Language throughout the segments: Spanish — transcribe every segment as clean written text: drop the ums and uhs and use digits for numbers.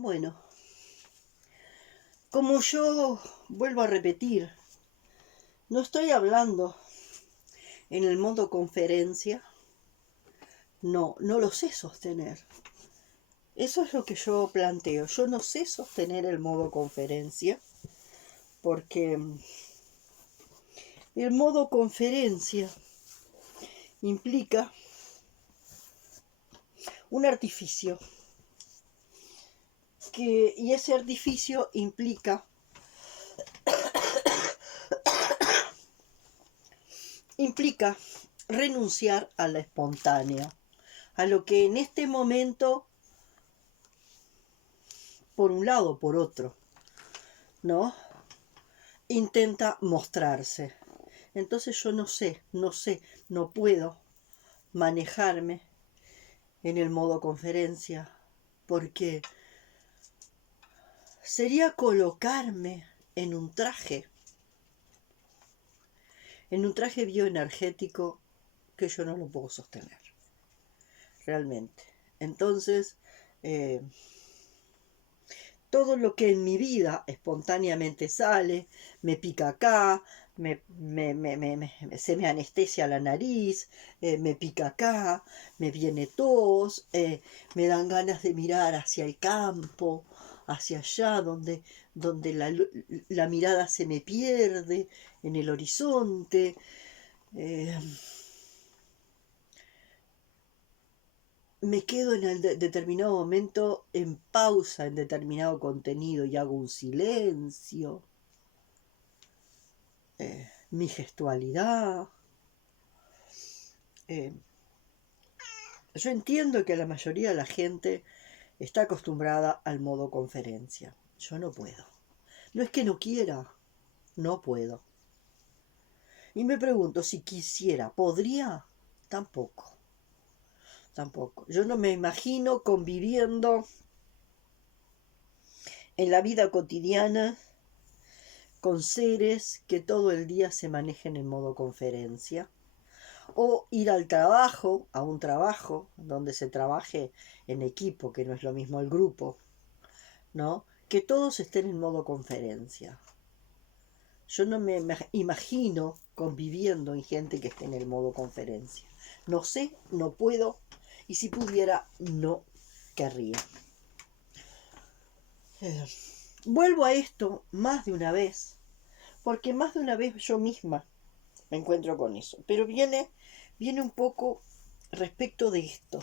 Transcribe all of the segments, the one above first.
Bueno, como yo vuelvo a repetir, no estoy hablando en el modo conferencia, no lo sé sostener. Eso es lo que yo planteo. Yo no sé sostener el modo conferencia porque el modo conferencia implica un artificio y ese artificio implica renunciar a la espontánea, a lo que en este momento, por un lado o por otro, ¿no? Intenta mostrarse. Entonces yo no puedo manejarme en el modo conferencia porque sería colocarme en un traje bioenergético que yo no lo puedo sostener, realmente. Entonces, todo lo que en mi vida espontáneamente sale, me pica acá, se me anestesia la nariz, me pica acá, me viene tos, me dan ganas de mirar hacia el campo, hacia allá donde la mirada se me pierde en el horizonte. Me quedo en determinado momento en pausa en determinado contenido y hago un silencio. Mi gestualidad. Yo entiendo que la mayoría de la gente está acostumbrada al modo conferencia. Yo no puedo. No es que no quiera, no puedo. Y me pregunto si quisiera, ¿podría? Tampoco. Tampoco. Yo no me imagino conviviendo en la vida cotidiana con seres que todo el día se manejen en modo conferencia, o ir al trabajo, a un trabajo donde se trabaje en equipo, que no es lo mismo el grupo, ¿no? Que todos estén en modo conferencia. Yo no me imagino conviviendo en gente que esté en el modo conferencia. No sé, no puedo, y si pudiera, no querría. Vuelvo a esto más de una vez, porque más de una vez yo misma me encuentro con eso. Pero viene un poco respecto de esto.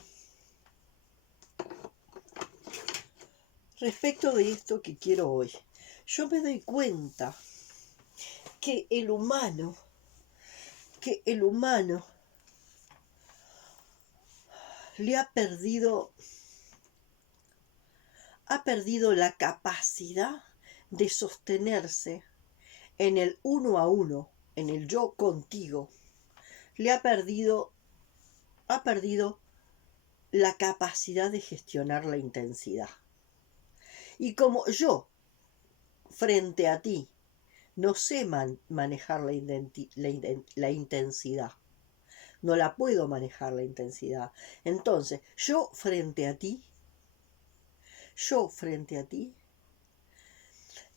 Respecto de esto que quiero hoy. Yo me doy cuenta que el humano le ha perdido la capacidad de sostenerse en el uno a uno, en el yo contigo. Ha perdido la capacidad de gestionar la intensidad. Y como yo, frente a ti, no sé manejar la intensidad, no la puedo manejar la intensidad, entonces yo frente a ti,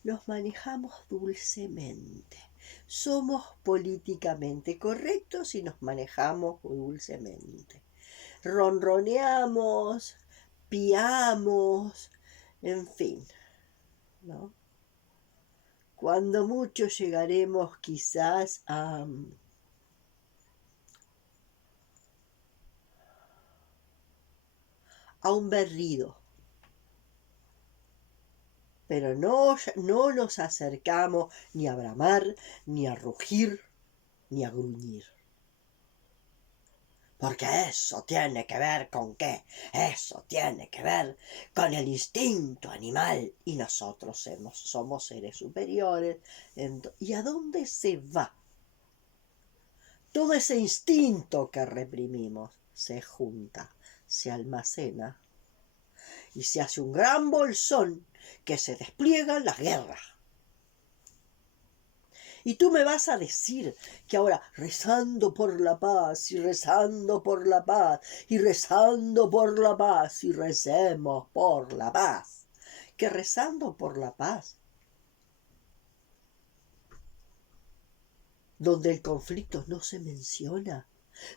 nos manejamos dulcemente. Somos políticamente correctos y nos manejamos dulcemente. Ronroneamos, piamos, en fin, ¿no? Cuando mucho llegaremos quizás a un berrido. Pero no nos acercamos ni a bramar, ni a rugir, ni a gruñir. Porque eso tiene que ver con qué. Eso tiene que ver con el instinto animal. Y nosotros somos seres superiores. ¿Y a dónde se va? Todo ese instinto que reprimimos se junta, se almacena y se hace un gran bolsón que se despliega en las guerras. Y tú me vas a decir que ahora rezando por la paz y rezando por la paz y rezando por la paz y recemos por la paz, que rezando por la paz, donde el conflicto no se menciona,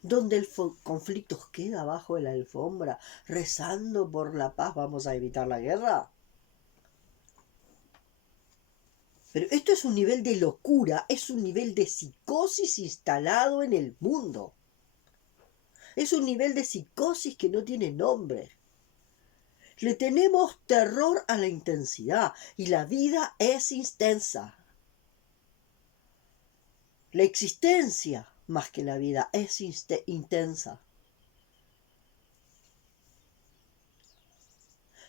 donde el conflicto queda bajo la alfombra, rezando por la paz, vamos a evitar la guerra. Pero esto es un nivel de locura, es un nivel de psicosis instalado en el mundo. Es un nivel de psicosis que no tiene nombre. Le tenemos terror a la intensidad y la vida es intensa. La existencia, más que la vida, es intensa.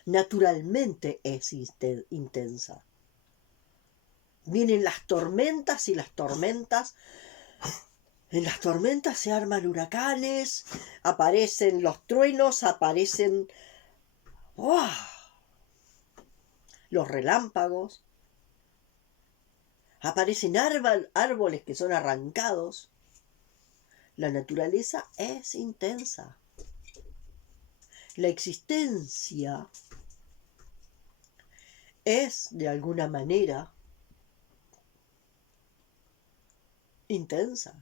Naturalmente es intensa. Vienen las tormentas y las tormentas. En las tormentas se arman huracanes, aparecen los truenos, aparecen ¡oh!, los relámpagos, aparecen árboles que son arrancados. La naturaleza es intensa. La existencia es, de alguna manera, intensa.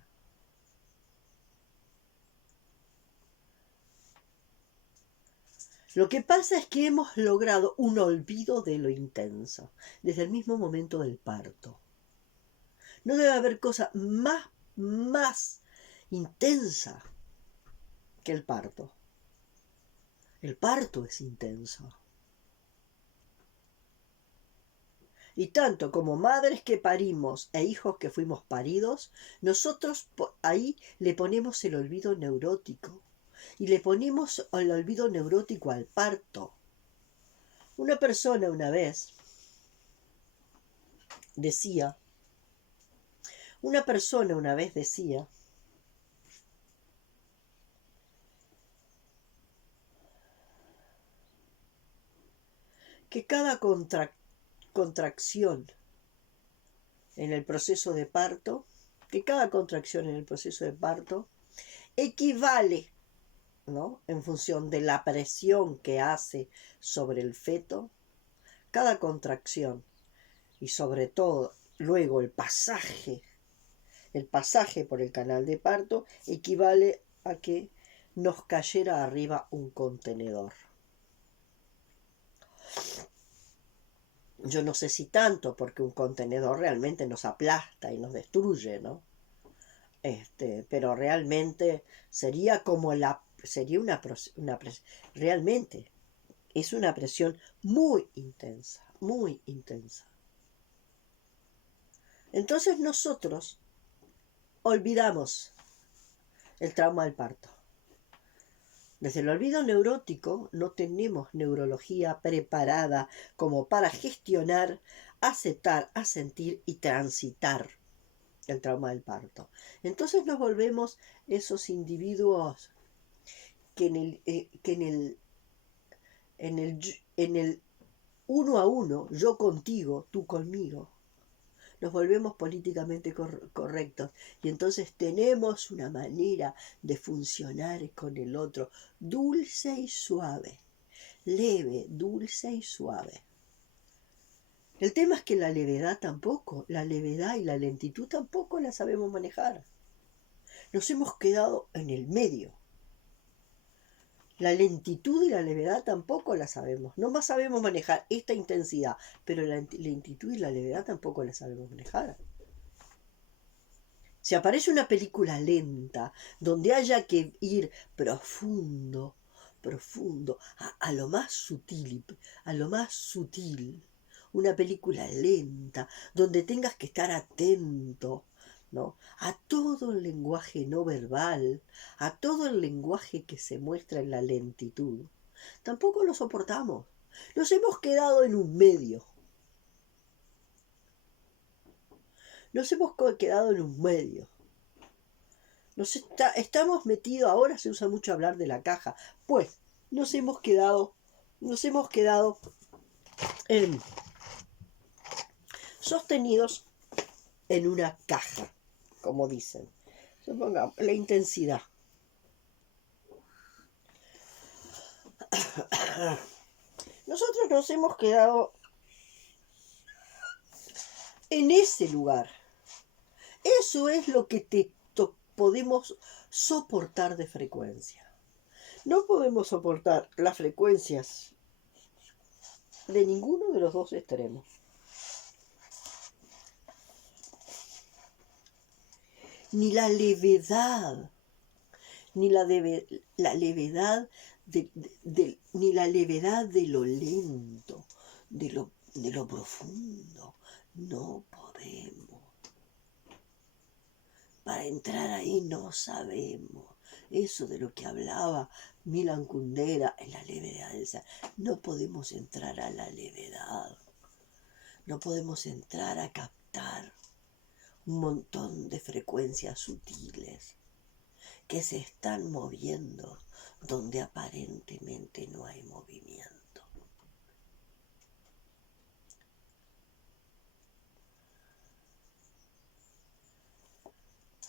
Lo que pasa es que hemos logrado un olvido de lo intenso, desde el mismo momento del parto. No debe haber cosa más intensa que el parto. El parto es intenso. Y tanto como madres que parimos e hijos que fuimos paridos, nosotros ahí le ponemos el olvido neurótico. Y le ponemos el olvido neurótico al parto. Una persona una vez decía que cada contracción en el proceso de parto, equivale, ¿no?, en función de la presión que hace sobre el feto, cada contracción y sobre todo luego el pasaje por el canal de parto equivale a que nos cayera arriba un contenedor. Yo no sé si tanto, porque un contenedor realmente nos aplasta y nos destruye, ¿no? Pero realmente sería como realmente es una presión muy intensa, muy intensa. Entonces nosotros olvidamos el trauma del parto. Desde el olvido neurótico no tenemos neurología preparada como para gestionar, aceptar, asentir y transitar el trauma del parto. Entonces nos volvemos esos individuos que en el uno a uno, yo contigo, tú conmigo, nos volvemos políticamente correctos y entonces tenemos una manera de funcionar con el otro dulce y suave, leve, dulce y suave. El tema es que la levedad y la lentitud tampoco la sabemos manejar. Nos hemos quedado en el medio. La lentitud y la levedad tampoco la sabemos. No más sabemos manejar esta intensidad, pero la lentitud y la levedad tampoco la sabemos manejar. Si aparece una película lenta, donde haya que ir profundo, a lo más sutil, una película lenta, donde tengas que estar atento, ¿no?, a todo el lenguaje no verbal, a todo el lenguaje que se muestra en la lentitud, tampoco lo soportamos. Nos hemos quedado en un medio. Estamos metidos, ahora se usa mucho hablar de la caja, pues nos hemos quedado sostenidos en una caja, como dicen. Supongamos, la intensidad. Nosotros nos hemos quedado en ese lugar. Eso es lo que podemos soportar de frecuencia. No podemos soportar las frecuencias de ninguno de los dos extremos. Ni la levedad, ni la levedad ni la levedad de lo lento, de lo profundo. No podemos. Para entrar ahí no sabemos. Eso de lo que hablaba Milan Kundera en la levedad esa. No podemos entrar a la levedad. No podemos entrar a captar un montón de frecuencias sutiles que se están moviendo donde aparentemente no hay movimiento.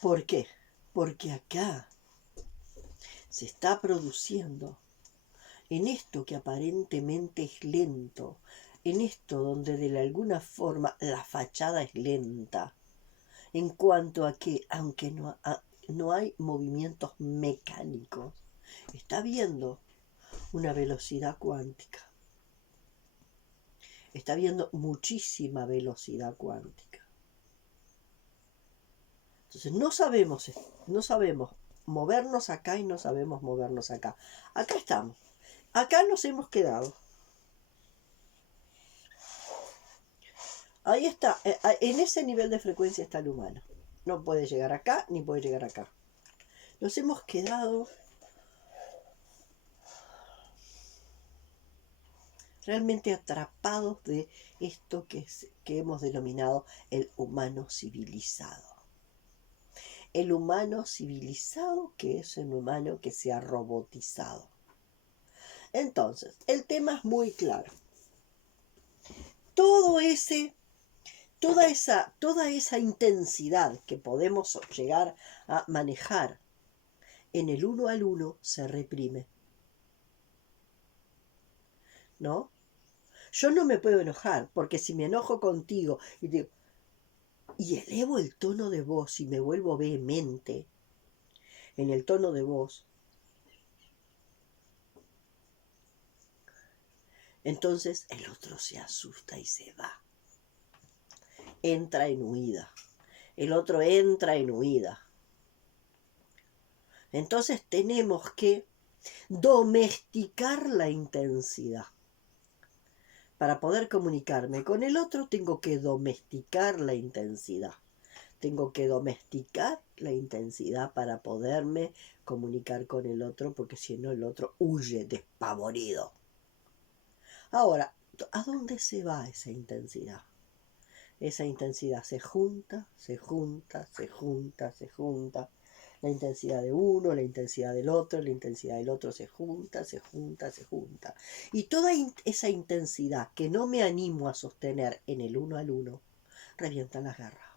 ¿Por qué? Porque acá se está produciendo, en esto que aparentemente es lento, en esto donde de alguna forma la fachada es lenta, en cuanto a que, aunque no hay movimientos mecánicos, está habiendo una velocidad cuántica. Está habiendo muchísima velocidad cuántica. Entonces no sabemos movernos acá y no sabemos movernos acá. Acá estamos. Acá nos hemos quedado. Ahí está. En ese nivel de frecuencia está el humano. No puede llegar acá ni puede llegar acá. Nos hemos quedado realmente atrapados de esto que hemos denominado el humano civilizado. El humano civilizado, que es un humano que se ha robotizado. Entonces, el tema es muy claro. Toda esa intensidad que podemos llegar a manejar en el uno al uno se reprime. ¿No? Yo no me puedo enojar, porque si me enojo contigo y elevo el tono de voz y me vuelvo vehemente en el tono de voz, entonces el otro se asusta y se va. Entra en huida. El otro entra en huida. Entonces tenemos que domesticar la intensidad. Para poder comunicarme con el otro tengo que domesticar la intensidad. Tengo que domesticar la intensidad para poderme comunicar con el otro, porque si no el otro huye despavorido. Ahora, ¿a dónde se va esa intensidad? Esa intensidad se junta, se junta, se junta, se junta. La intensidad de uno, la intensidad del otro, la intensidad del otro se junta, se junta, se junta. Y toda esa intensidad que no me animo a sostener en el uno al uno, revientan las guerras.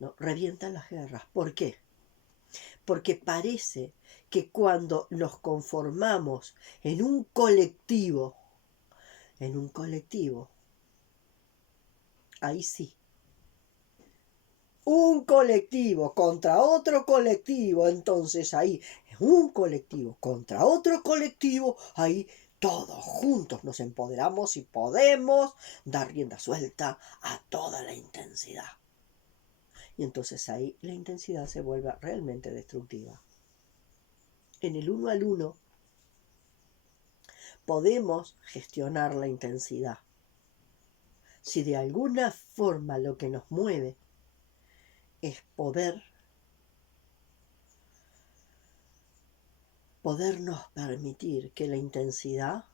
¿No? Revientan las guerras. ¿Por qué? Porque parece que cuando nos conformamos en un colectivo, ahí sí, un colectivo contra otro colectivo, entonces ahí, un colectivo contra otro colectivo, ahí todos juntos nos empoderamos y podemos dar rienda suelta a toda la intensidad. Y entonces ahí la intensidad se vuelve realmente destructiva. En el uno al uno podemos gestionar la intensidad. Si de alguna forma lo que nos mueve es podernos permitir que la intensidad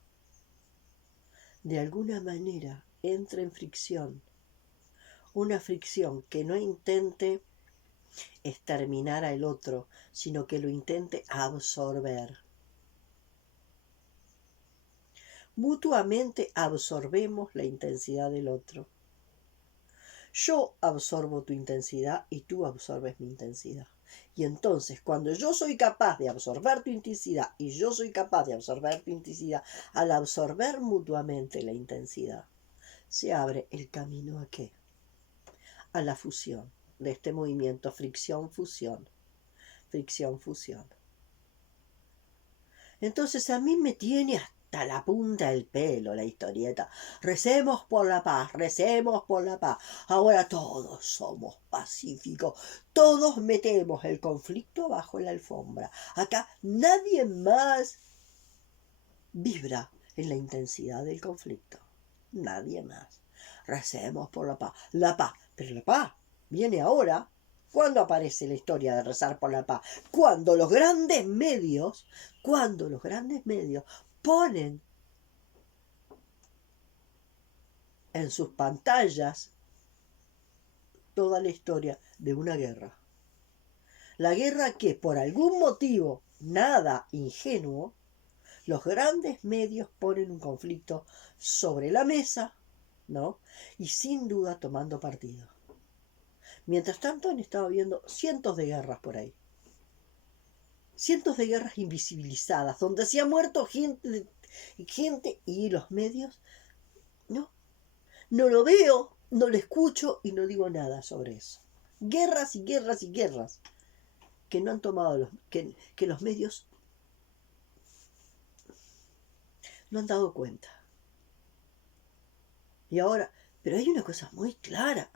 de alguna manera entre en fricción. Una fricción que no intente exterminar al otro, sino que lo intente absorber. Mutuamente absorbemos la intensidad del otro. Yo absorbo tu intensidad y tú absorbes mi intensidad. Y entonces, cuando yo soy capaz de absorber tu intensidad y yo soy capaz de absorber tu intensidad, al absorber mutuamente la intensidad, se abre el camino ¿a qué? A la fusión de este movimiento fricción-fusión, fricción-fusión. Entonces a mí me tiene hasta la punta del pelo la historieta. Recemos por la paz, recemos por la paz. Ahora todos somos pacíficos, todos metemos el conflicto bajo la alfombra. Acá nadie más vibra en la intensidad del conflicto. Nadie más. Recemos por la paz, pero la paz viene ahora. ¿Cuándo aparece la historia de rezar por la paz? Cuando los grandes medios ponen en sus pantallas toda la historia de una guerra. La guerra que por algún motivo nada ingenuo, los grandes medios ponen un conflicto sobre la mesa, ¿no? Y sin duda tomando partido. Mientras tanto han estado viendo cientos de guerras por ahí. Cientos de guerras invisibilizadas, donde se ha muerto gente y los medios, no, no lo veo, no lo escucho y no digo nada sobre eso. Guerras y guerras y guerras que no han tomado que los medios no han dado cuenta. Y ahora, pero hay una cosa muy clara,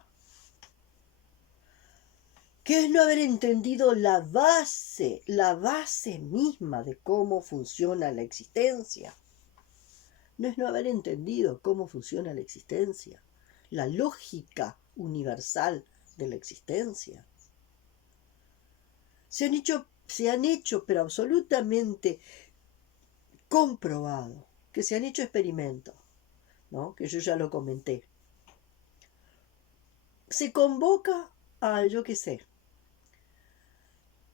que es no haber entendido la base misma de cómo funciona la existencia. No es no haber entendido cómo funciona la existencia, la lógica universal de la existencia. Se han hecho, pero absolutamente comprobado, que se han hecho experimentos, ¿no? Que yo ya lo comenté. Se convoca a, yo qué sé,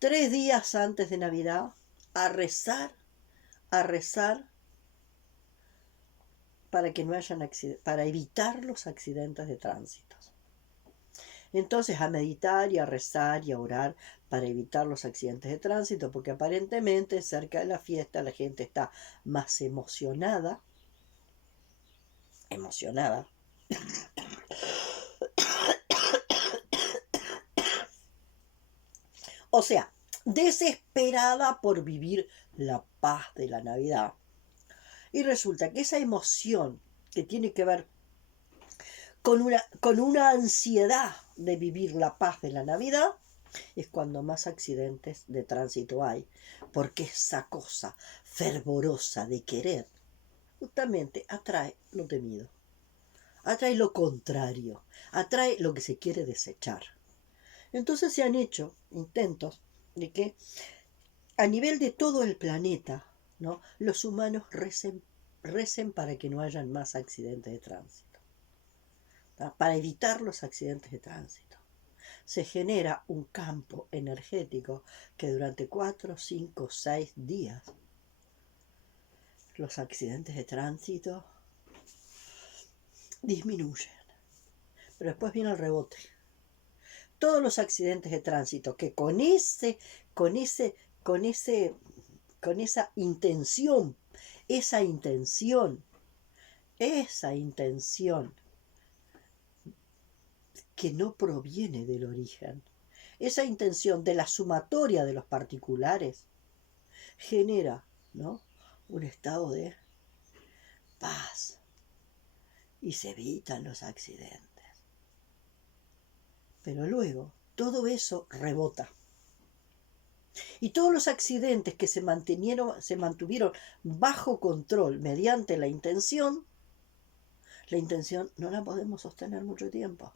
3 días antes de Navidad, a rezar para que no hayan para evitar los accidentes de tránsito. Entonces a meditar y a rezar y a orar para evitar los accidentes de tránsito, porque aparentemente cerca de la fiesta la gente está más emocionada, o sea, desesperada por vivir la paz de la Navidad. Y resulta que esa emoción que tiene que ver con una ansiedad de vivir la paz de la Navidad, es cuando más accidentes de tránsito hay, porque esa cosa fervorosa de querer justamente atrae lo temido, atrae lo contrario, atrae lo que se quiere desechar. Entonces se han hecho intentos de que a nivel de todo el planeta, ¿no?, los humanos recen para que no hayan más accidentes de tránsito, ¿tá?, para evitar los accidentes de tránsito. Se genera un campo energético que durante 4, 5, 6 días los accidentes de tránsito disminuyen. Pero después viene el rebote. Todos los accidentes de tránsito que con esa intención que no proviene del origen, esa intención de la sumatoria de los particulares, genera, ¿no?, un estado de paz y se evitan los accidentes. Pero luego todo eso rebota. Y todos los accidentes que se mantuvieron bajo control mediante la intención no la podemos sostener mucho tiempo.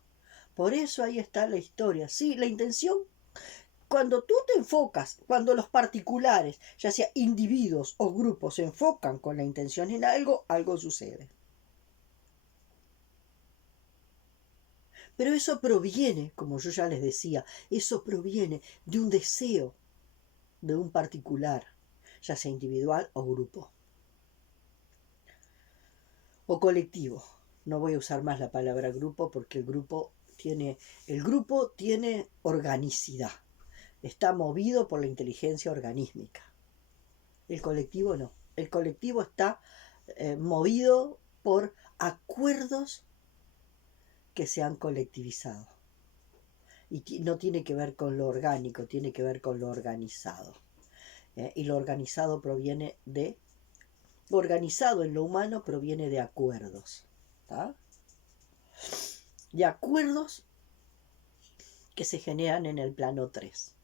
Por eso ahí está la historia. Sí, la intención, cuando tú te enfocas, cuando los particulares, ya sea individuos o grupos, se enfocan con la intención en algo, algo sucede. Pero eso proviene, como yo ya les decía, eso proviene de un deseo de un particular, ya sea individual o grupo. O colectivo. No voy a usar más la palabra grupo porque el grupo tiene organicidad. está movido por la inteligencia organísmica. El colectivo no. El colectivo está movido por acuerdos que se han colectivizado. Y no tiene que ver con lo orgánico, tiene que ver con lo organizado. Y lo organizado proviene de... Lo organizado en lo humano proviene de acuerdos. ¿Tá? De acuerdos que se generan en el plano 3.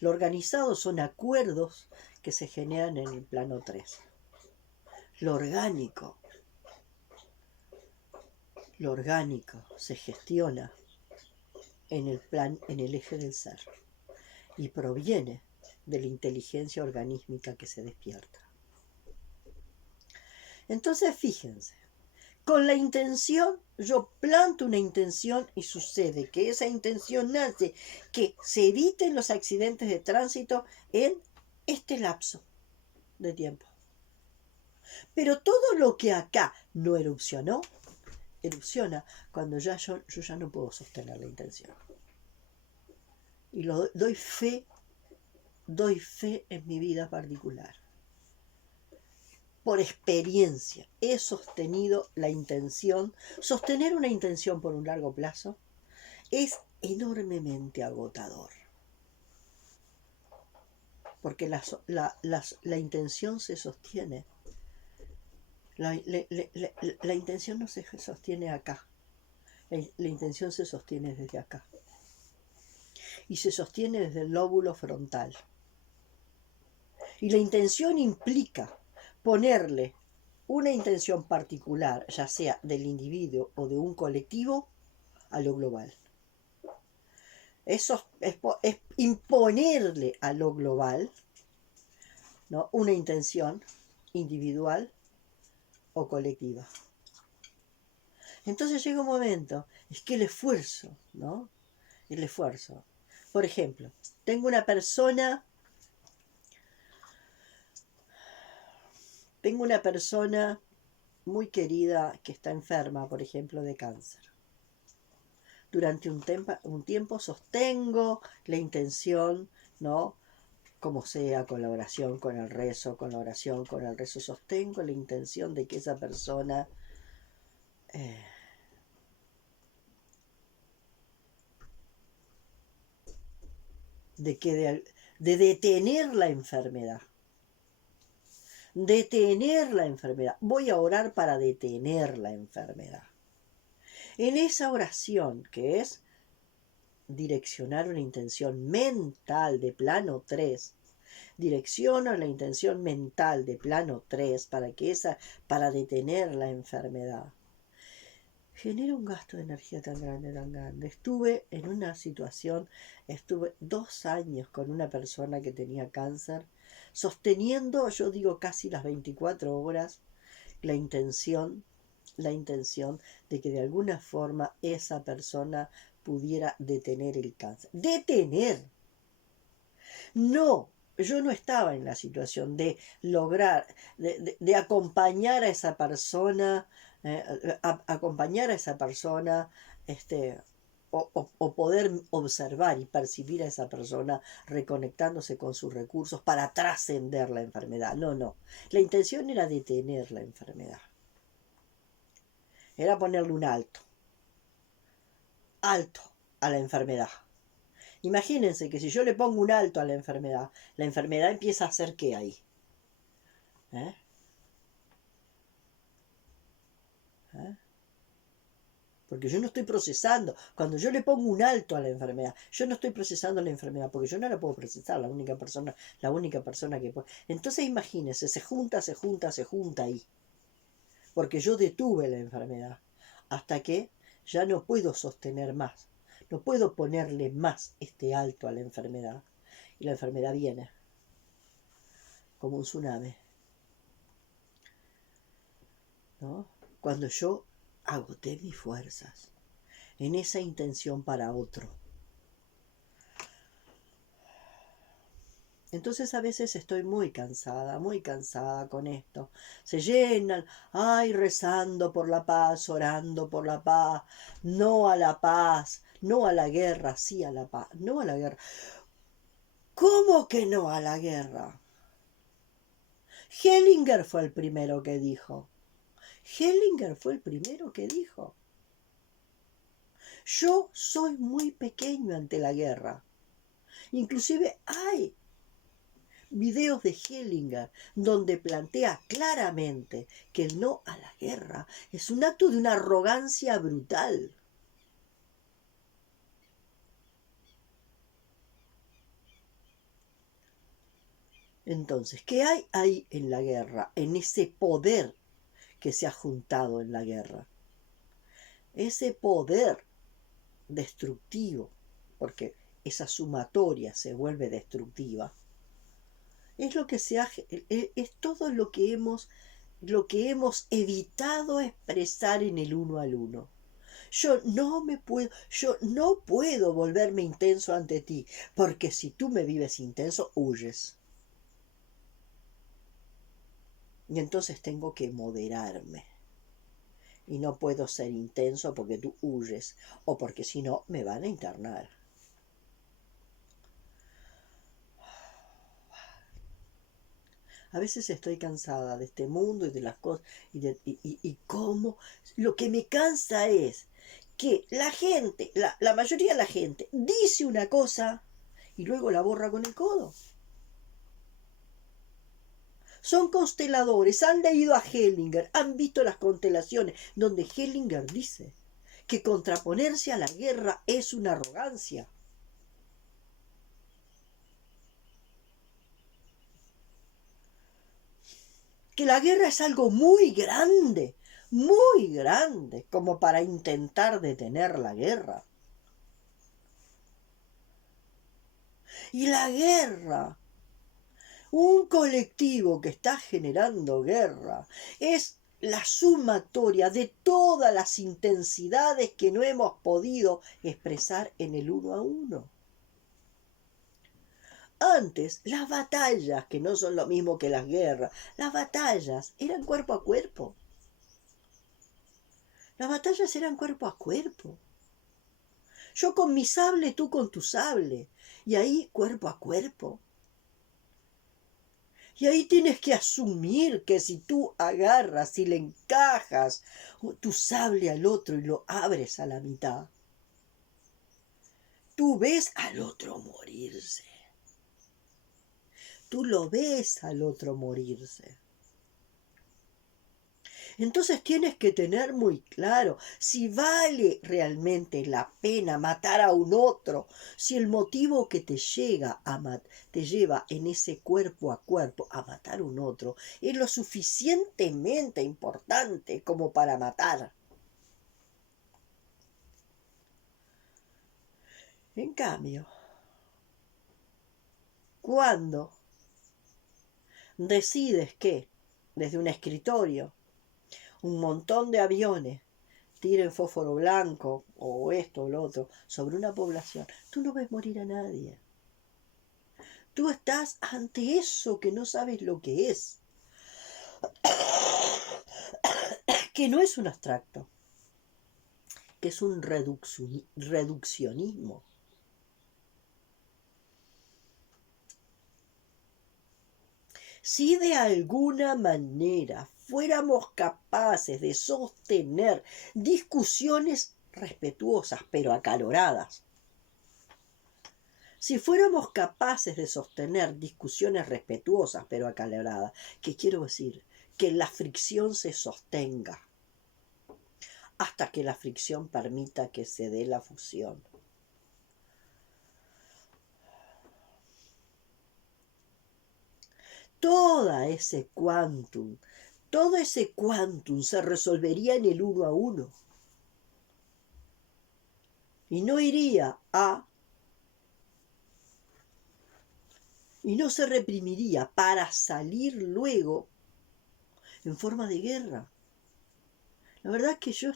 Lo organizado son acuerdos que se generan en el plano 3. Lo orgánico se gestiona en el eje del ser y proviene de la inteligencia organísmica que se despierta. Entonces, fíjense, con la intención, yo planto una intención y sucede que esa intención nace que se eviten los accidentes de tránsito en este lapso de tiempo. Pero todo lo que acá no erupciona cuando yo ya no puedo sostener la intención. Y doy fe en mi vida particular. Por experiencia, he sostenido la intención. Sostener una intención por un largo plazo es enormemente agotador. Porque la intención se sostiene. La intención no se sostiene acá. La intención se sostiene desde acá. Y se sostiene desde el lóbulo frontal. Y la intención implica ponerle una intención particular, ya sea del individuo o de un colectivo, a lo global. Eso es imponerle a lo global, ¿no?, una intención individual o colectiva. Entonces llega un momento, es que el esfuerzo, ¿no? El esfuerzo. Por ejemplo, tengo una persona muy querida que está enferma, por ejemplo, de cáncer. Durante un tiempo sostengo la intención, ¿no? Como sea, con la oración, con el rezo, sostengo la intención de que esa persona de detener la enfermedad. Voy a orar para detener la enfermedad. En esa oración, que es direccionar una intención mental de plano 3, direcciono la intención mental de plano 3 para detener la enfermedad. Genera un gasto de energía tan grande. Estuve 2 años con una persona que tenía cáncer, sosteniendo, yo digo casi las 24 horas, la intención de que de alguna forma esa persona pudiera detener el cáncer. ¡Detener! No, yo no estaba en la situación de lograr, de acompañar a esa persona, o poder observar y percibir a esa persona reconectándose con sus recursos para trascender la enfermedad. No. La intención era detener la enfermedad. Era ponerle un alto a la enfermedad. Imagínense que si yo le pongo un alto a la enfermedad empieza a hacer ¿qué ahí? Porque yo no estoy procesando. Cuando yo le pongo un alto a la enfermedad, yo no estoy procesando la enfermedad, porque yo no la puedo procesar, la única persona que puede. Entonces imagínense, se junta ahí. Porque yo detuve la enfermedad hasta que ya no puedo sostener más. No puedo ponerle más este alto a la enfermedad. Y la enfermedad viene como un tsunami, ¿no? Cuando yo agoté mis fuerzas en esa intención para otro. Entonces a veces estoy muy cansada con esto. Se llenan, rezando por la paz, orando por la paz, no a la paz, no a la guerra, sí a la paz, no a la guerra. ¿Cómo que no a la guerra? Hellinger fue el primero que dijo. Hellinger fue el primero que dijo. Yo soy muy pequeño ante la guerra. Inclusive hay videos de Hellinger donde plantea claramente que el no a la guerra es un acto de una arrogancia brutal. Entonces, ¿qué hay ahí en la guerra? En ese poder que se ha juntado en la guerra. Ese poder destructivo, porque esa sumatoria se vuelve destructiva, es lo que se ha, es todo lo que hemos evitado expresar en el uno al uno. Yo no puedo volverme intenso ante ti, porque si tú me vives intenso, huyes. Y entonces tengo que moderarme. Y no puedo ser intenso porque tú huyes, o porque si no me van a internar. A veces estoy cansada de este mundo y de las cosas y cómo. Lo que me cansa es que la gente, la mayoría de la gente, dice una cosa y luego la borra con el codo. Son consteladores, han leído a Hellinger, han visto las constelaciones, donde Hellinger dice que contraponerse a la guerra es una arrogancia. Que la guerra es algo muy grande, como para intentar detener la guerra. Y la guerra, un colectivo que está generando guerra, es la sumatoria de todas las intensidades que no hemos podido expresar en el uno a uno. Antes, las batallas, que no son lo mismo que las guerras, las batallas eran cuerpo a cuerpo. Las batallas eran cuerpo a cuerpo. Yo con mi sable, tú con tu sable. Y ahí cuerpo a cuerpo. Y ahí tienes que asumir que si tú agarras y le encajas tu sable al otro y lo abres a la mitad, tú ves al otro morirse. Tú lo ves al otro morirse. Entonces tienes que tener muy claro si vale realmente la pena matar a un otro, si el motivo que te lleva en ese cuerpo a cuerpo a matar a un otro es lo suficientemente importante como para matar. En cambio, cuando decides que desde un escritorio un montón de aviones tiren fósforo blanco o esto o lo otro sobre una población, tú no ves morir a nadie. Tú estás ante eso que no sabes lo que es. Que no es un abstracto, que es un reduccionismo. Si de alguna manera fuéramos capaces de sostener discusiones respetuosas pero acaloradas, si fuéramos capaces de sostener discusiones respetuosas pero acaloradas, ¿qué quiero decir? Que la fricción se sostenga hasta que la fricción permita que se dé la fusión. Todo ese quantum se resolvería en el uno a uno. Y no y no se reprimiría para salir luego en forma de guerra. La verdad es que yo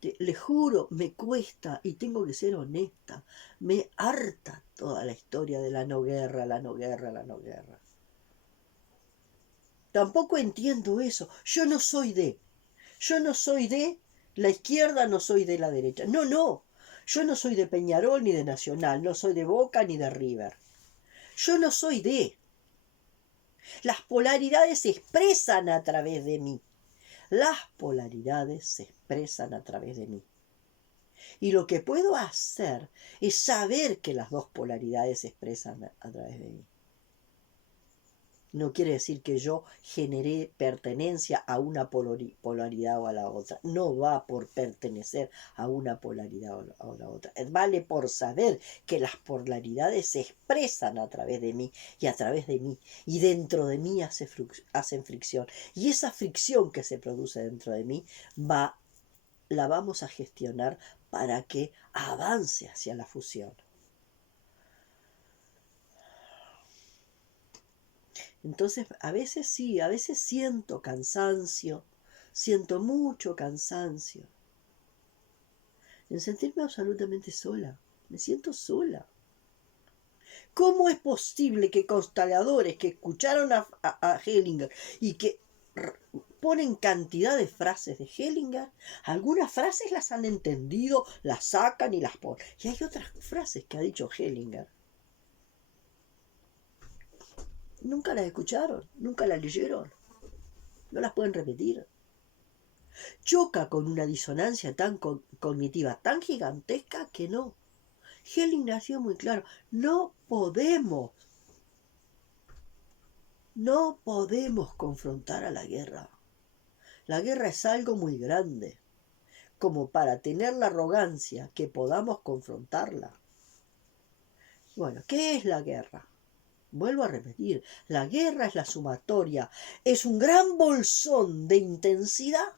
le juro, me cuesta, y tengo que ser honesta, me harta toda la historia de la no guerra, la no guerra, la no guerra. Tampoco entiendo eso. Yo no soy de la izquierda, no soy de la derecha. No. Yo no soy de Peñarol ni de Nacional, no soy de Boca ni de River. Yo no soy de. Las polaridades se expresan a través de mí. Las polaridades se expresan a través de mí. Y lo que puedo hacer es saber que las dos polaridades se expresan a través de mí. No quiere decir que yo generé pertenencia a una polaridad o a la otra. No va por pertenecer a una polaridad o a la otra. Vale por saber que las polaridades se expresan a través de mí y a través de mí. Y dentro de mí hacen fricción. Y esa fricción que se produce dentro de mí la vamos a gestionar para que avance hacia la fusión. Entonces, a veces sí, a veces siento cansancio, siento mucho cansancio en sentirme absolutamente sola. Me siento sola. ¿Cómo es posible que consteladores que escucharon a Hellinger y que ponen cantidad de frases de Hellinger, algunas frases las han entendido, las sacan y las ponen? Y hay otras frases que ha dicho Hellinger. Nunca las escucharon, nunca las leyeron, no las pueden repetir. Choca con una disonancia tan cognitiva, tan gigantesca que no. Hellinger nació muy claro, no podemos confrontar a la guerra. La guerra es algo muy grande, como para tener la arrogancia que podamos confrontarla. Bueno, ¿qué es la guerra? Vuelvo a repetir, la guerra es la sumatoria, es un gran bolsón de intensidad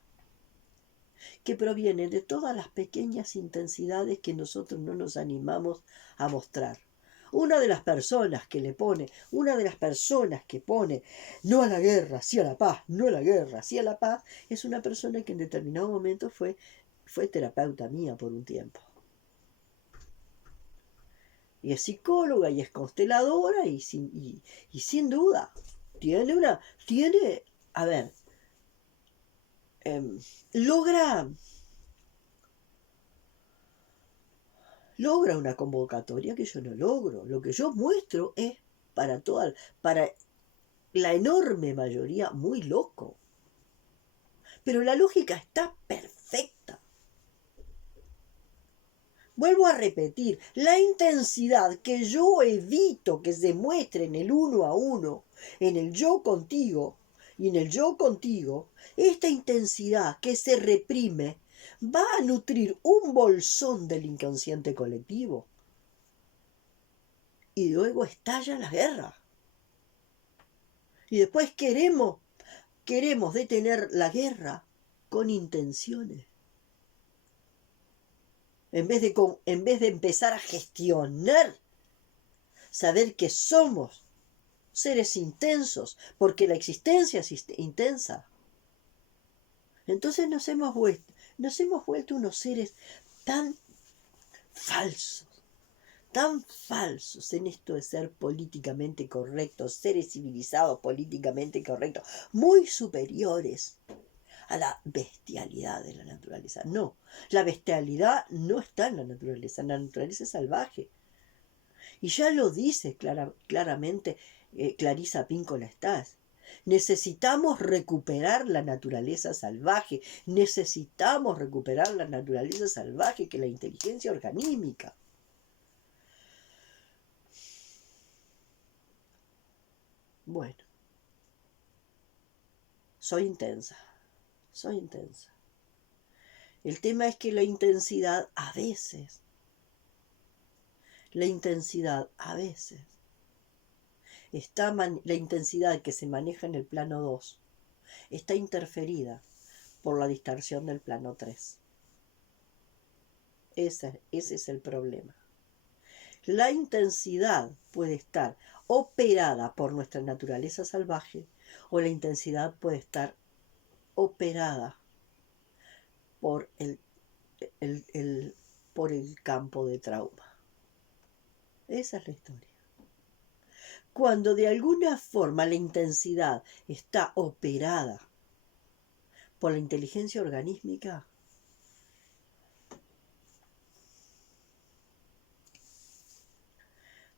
que proviene de todas las pequeñas intensidades que nosotros no nos animamos a mostrar. Una de las personas que pone no a la guerra, sí a la paz, no a la guerra, sí a la paz, es una persona que en determinado momento fue terapeuta mía por un tiempo. Y es psicóloga y es consteladora y sin duda logra una convocatoria que yo no logro. Lo que yo muestro es para la enorme mayoría muy loco. Pero la lógica está perfecta. Vuelvo a repetir, la intensidad que yo evito que se muestre en el uno a uno, en el yo contigo y en el yo contigo, esta intensidad que se reprime va a nutrir un bolsón del inconsciente colectivo. Y luego estalla la guerra. Y después queremos detener la guerra con intenciones. En vez de empezar a gestionar, saber que somos seres intensos, porque la existencia es intensa. Entonces nos hemos vuelto unos seres tan falsos en esto de ser políticamente correctos, seres civilizados políticamente correctos, muy superiores a la bestialidad de la naturaleza. No, la bestialidad no está en la naturaleza es salvaje. Y ya lo dice claramente Clarisa Pinkola Estés. Necesitamos recuperar la naturaleza salvaje, necesitamos recuperar la naturaleza salvaje que la inteligencia organímica. Bueno, soy intensa. El tema es que la intensidad a veces la intensidad que se maneja en el plano 2 está interferida por la distorsión del plano 3. Ese es el problema. La intensidad puede estar operada por nuestra naturaleza salvaje o la intensidad puede estar operada por el campo de trauma. Esa es la historia. Cuando de alguna forma la intensidad está operada por la inteligencia organísmica,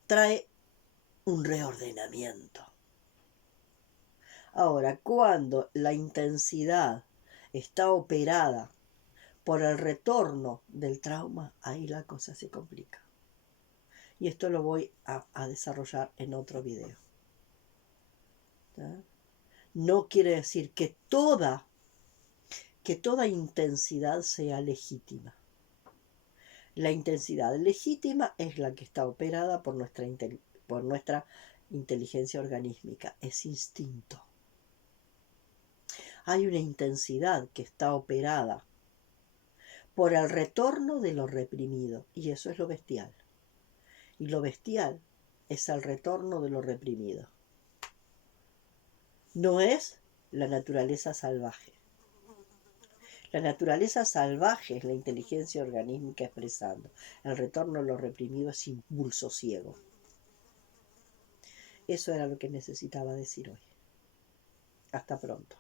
trae un reordenamiento. Ahora, cuando la intensidad está operada por el retorno del trauma, ahí la cosa se complica. Y esto lo voy a desarrollar en otro video. ¿Sí? No quiere decir que toda intensidad sea legítima. La intensidad legítima es la que está operada por nuestra inteligencia organísmica, es instinto. Hay una intensidad que está operada por el retorno de lo reprimido, y eso es lo bestial. Y lo bestial es el retorno de lo reprimido. No es la naturaleza salvaje. La naturaleza salvaje es la inteligencia organísmica expresando. El retorno de lo reprimido es impulso ciego. Eso era lo que necesitaba decir hoy. Hasta pronto.